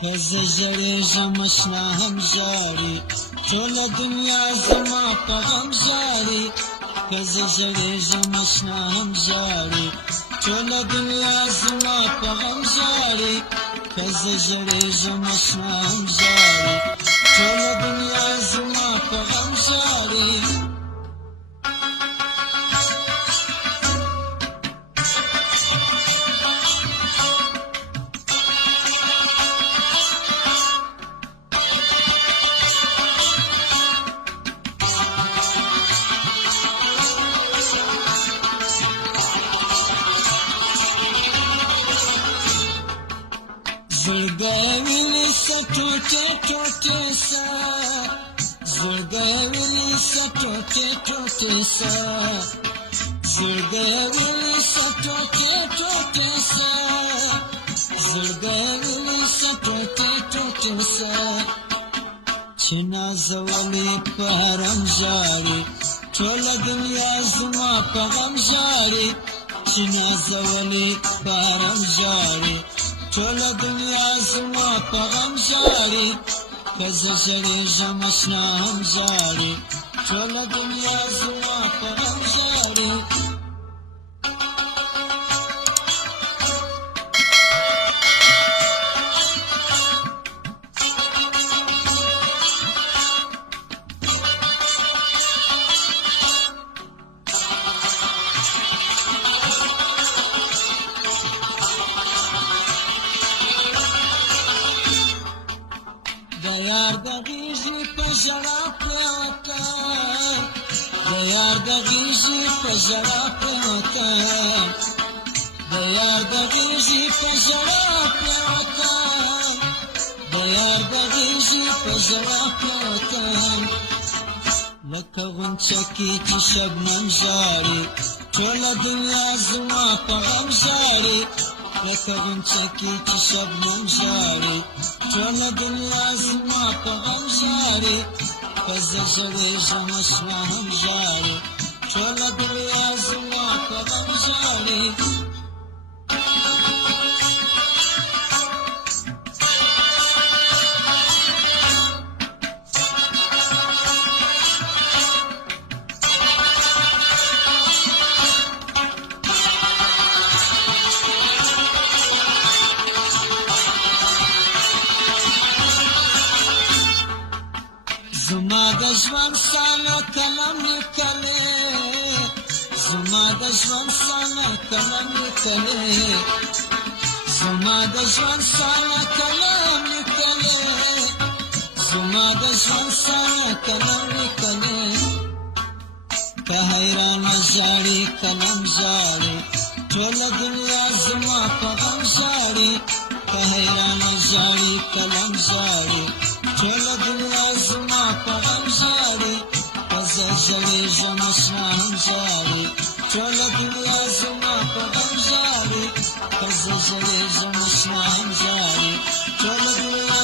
که زه ژړېږم اشنا هم ژاړي ټوله دنیا زما په غم ژاړي که زه ژړېږم اشنا هم ژاړي ټوله دنیا زما په غم ژاړي که زه ژړېږم اشنا هم ژاړي ټوله دنیا زما په غم ژاړي زړګی ونیسه ټوټې ټوټې سه زړګی ونیسه ټوټې ټوټې سه زړګی ونیسه ټوټې ټوټې سه زړګی ونیسه ټوټې ټوټې سه چې نازولې په حرم ژاړي ټوله دنیا زما په غم ژاړي چې نازولې په حرم ژاړي ټوله دنیا زما په غم ژاړي که زه ژړېږم اشنا هم ژاړي ټوله دنیا زما په غم ژاړي د یار د غېږې په ژړا پرېوته د یار د غېږې په ژړا پرېوته د یار د غېږې په ژړا پرېوته د یار د غېږې په ژړا پرېوته لکه غونچه کې چې شبنم ژاړي ټوله دنیا زما په غم ژاړي لکه غونچه کې چې شبنم ژاړي ټوله دنیا زما په غم ژاړي که زه ژړېږم اشنا هم ژاړي ټوله دنیا زما په غم ژاړي زما د ژوند ساله کلم لیکلی زما د ژوند ساله کلم لیکلی زما د ژوند ساله کلم لیکلی زما د ژوند ساله کلم لیکلی که حیرانه ژاړي کلم ژاړي ټوله دنیا زما په غم ژاړي که حیرانه ژاړي کلم ژاړي ټوله دنیا زما په غم ژاړي که زه ژړېږم اشنا هم ژاړي ټوله دنیا زما په غم ژاړي که زه ژړېږم اشنا هم ژاړي ټوله دنیا